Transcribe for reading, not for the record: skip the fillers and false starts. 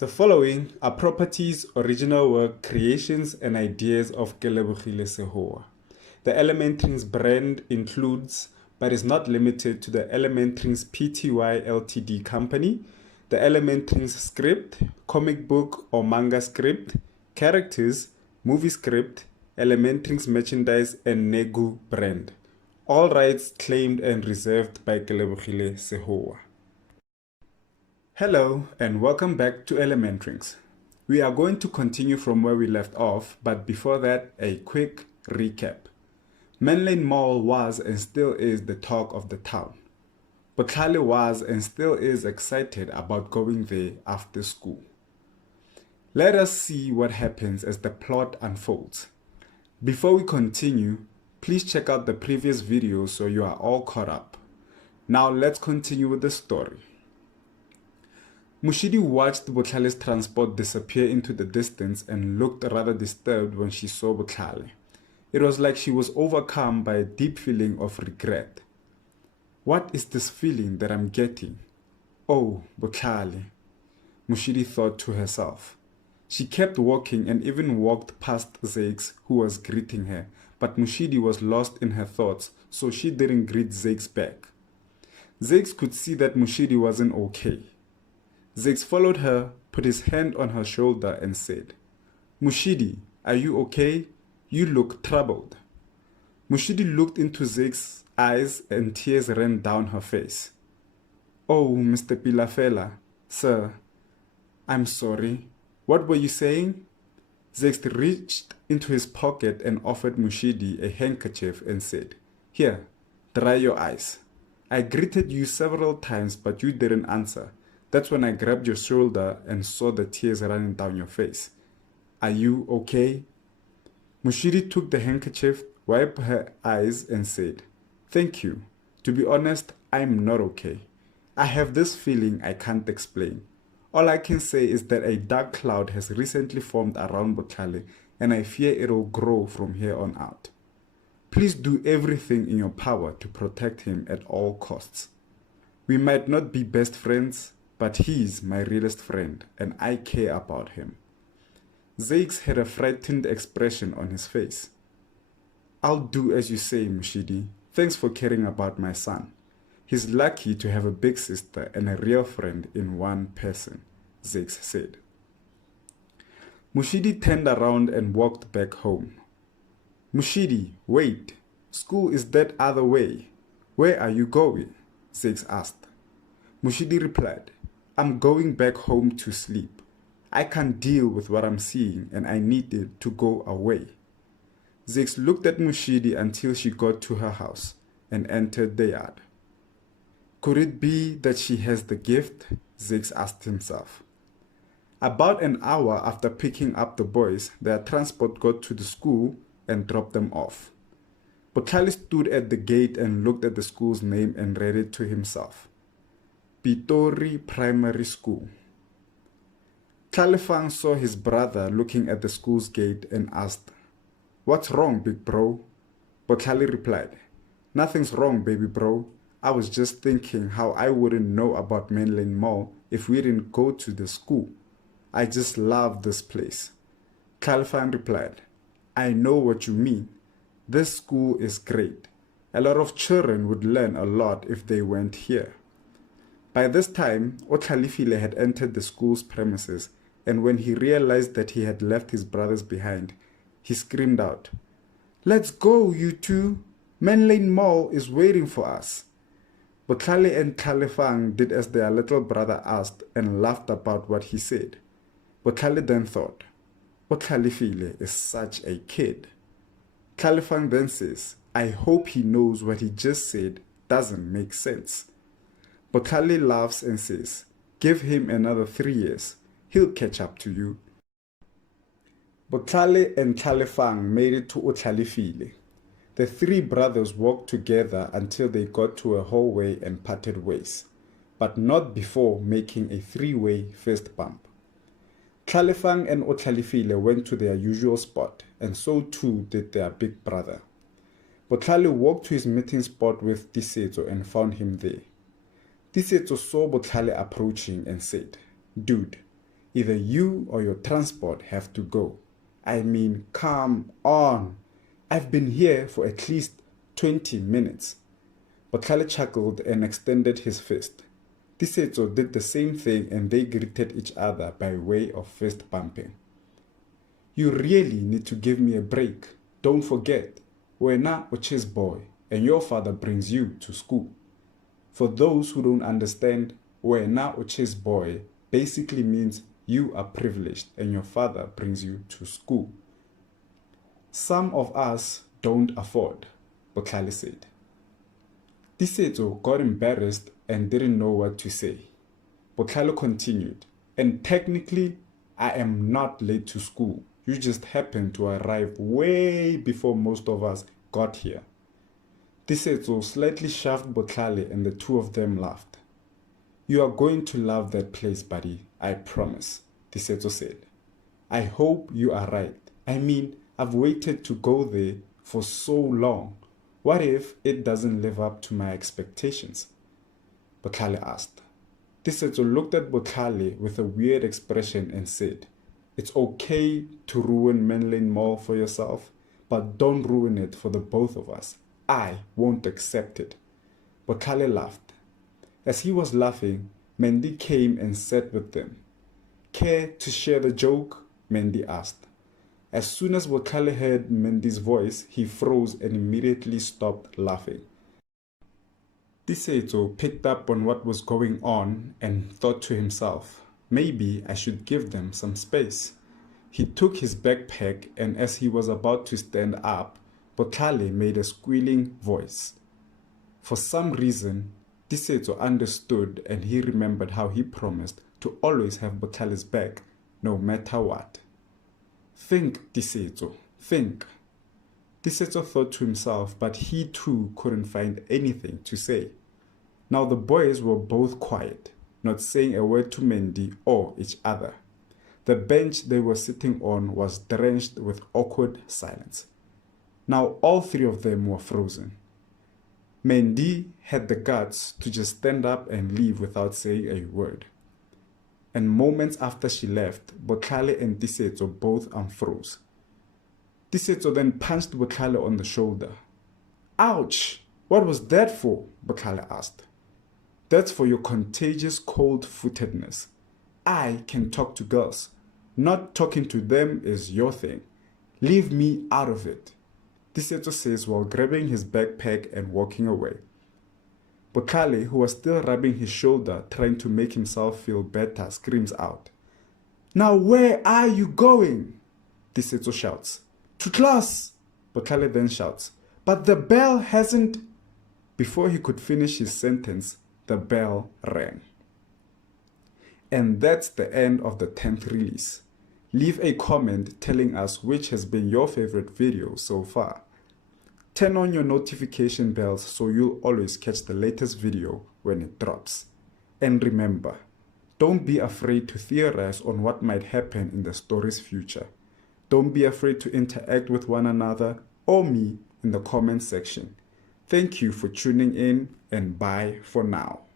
The following are properties, original work, creations, and ideas of Kelebogile Sehoa. The ElementRings brand includes, but is not limited to, the ElementRings Pty Ltd company, the ElementRings script, comic book or manga script, characters, movie script, ElementRings merchandise, and Negu brand. All rights claimed and reserved by Kelebogile Sehoa. Hello and welcome back to ElementRings. We are going to continue from where we left off, but before that, a quick recap. Menlyn Mall was and still is the talk of the town. Botlhale was and still is excited about going there after school. Let us see what happens as the plot unfolds. Before we continue, please check out the previous video so you are all caught up. Now let's continue with the story. Moshidi watched Botlhale's transport disappear into the distance and looked rather disturbed when she saw Botlhale. It was like she was overcome by a deep feeling of regret. What is this feeling that I'm getting? Oh, Botlhale, Moshidi thought to herself. She kept walking and even walked past Zakes, who was greeting her, but Moshidi was lost in her thoughts, so she didn't greet Zakes back. Zakes could see that Moshidi wasn't okay. Zakes followed her, put his hand on her shoulder and said, "Moshidi, are you okay? You look troubled." Moshidi looked into Zakes' eyes and tears ran down her face. "Oh, Mr. Pilafela, sir, I'm sorry. What were you saying?" Zakes reached into his pocket and offered Moshidi a handkerchief and said, "Here, dry your eyes. I greeted you several times but you didn't answer. That's when I grabbed your shoulder and saw the tears running down your face. Are you okay?" Moshidi took the handkerchief, wiped her eyes and said, "Thank you. To be honest, I'm not okay. I have this feeling I can't explain. All I can say is that a dark cloud has recently formed around Botlhale and I fear it'll grow from here on out. Please do everything in your power to protect him at all costs. We might not be best friends, but he's my realest friend and I care about him." Zakes had a frightened expression on his face. "I'll do as you say, Moshidi. Thanks for caring about my son. He's lucky to have a big sister and a real friend in one person," Zakes said. Moshidi turned around and walked back home. "Moshidi, wait. School is that other way. Where are you going?" Zakes asked. Moshidi replied, "I'm going back home to sleep. I can't deal with what I'm seeing and I needed to go away." Zakes looked at Moshidi until she got to her house and entered the yard. Could it be that she has the gift? Zakes asked himself. About an hour after picking up the boys, their transport got to the school and dropped them off. Botlhale stood at the gate and looked at the school's name and read it to himself. Pitori Primary School. Tlhalefang saw his brother looking at the school's gate and asked, "What's wrong, big bro?" Botlhale replied, "Nothing's wrong, baby bro. I was just thinking how I wouldn't know about Menlyn Mall if we didn't go to the school. I just love this place." Tlhalefang replied, "I know what you mean. This school is great. A lot of children would learn a lot if they went here." By this time, Otlalifile had entered the school's premises, and when he realized that he had left his brothers behind, he screamed out, "Let's go, you two! Menlyn Mall is waiting for us." Botlhale and Tlhalefang did as their little brother asked and laughed about what he said. Botlhale then thought, Otlalifile is such a kid. Tlhalefang then says, "I hope he knows what he just said doesn't make sense." Botlhale laughs and says, "Give him another 3 years. He'll catch up to you." Botlhale and Tlhalefang made it to Otlalifile. The three brothers walked together until they got to a hallway and parted ways, but not before making a three-way fist bump. Tlhalefang and Otlalifile went to their usual spot, and so too did their big brother. Botlhale walked to his meeting spot with Tisetso and found him there. Tisetso saw Botlhale approaching and said, "Dude, Either you or your transport have to go. I mean, come on. I've been here for at least 20 minutes. Botlhale chuckled and extended his fist. Tisetso did the same thing and they greeted each other by way of fist bumping. You really need to give me a break. Don't forget, wena o chess boy and your father brings you to school. For those who don't understand, wena o chess boy basically means you are privileged and your father brings you to school. Some of us don't afford, Botlhale said. Tisetso got embarrassed and didn't know what to say. Botlhale continued, and technically, I am not late to school. You just happened to arrive way before most of us got here. Tisetso slightly shoved Botlhale and the two of them laughed. You are going to love that place, buddy, I promise, Tisetso said. I hope you are right. I mean, I've waited to go there for so long. What if it doesn't live up to my expectations? Botlhale asked. Tisetso looked at Botlhale with a weird expression and said, It's okay to ruin Menlyn Mall for yourself, but don't ruin it for the both of us. I won't accept it. Botlhale laughed. As he was laughing, Mendy came and sat with them. Care to share the joke? Mendy asked. As soon as Botlhale heard Mendy's voice, he froze and immediately stopped laughing. Tisetso picked up on what was going on and thought to himself, maybe I should give them some space. He took his backpack and as he was about to stand up, Botlhale made a squealing voice. For some reason, Tisetso understood and he remembered how he promised to always have Botlhale's back, no matter what. Think, Tisetso, think. Tisetso thought to himself, but he too couldn't find anything to say. Now the boys were both quiet, not saying a word to Mendy or each other. The bench they were sitting on was drenched with awkward silence. Now all three of them were frozen. Mendy had the guts to just stand up and leave without saying a word. And moments after she left, Botlhale and Tisetso both unfroze. Tisetso then punched Botlhale on the shoulder. Ouch! What was that for? Botlhale asked. That's for your contagious cold-footedness. I can talk to girls. Not talking to them is your thing. Leave me out of it, Tisetso says while grabbing his backpack and walking away. Botlhale, who was still rubbing his shoulder, trying to make himself feel better, screams out. Now where are you going? Tisetso shouts. To class! Botlhale then shouts. But the bell hasn't... Before he could finish his sentence, the bell rang. And that's the end of the 10th release. Leave a comment telling us which has been your favorite video so far. Turn on your notification bells so you'll always catch the latest video when it drops. And remember, don't be afraid to theorize on what might happen in the story's future. Don't be afraid to interact with one another or me in the comment section. Thank you for tuning in and bye for now.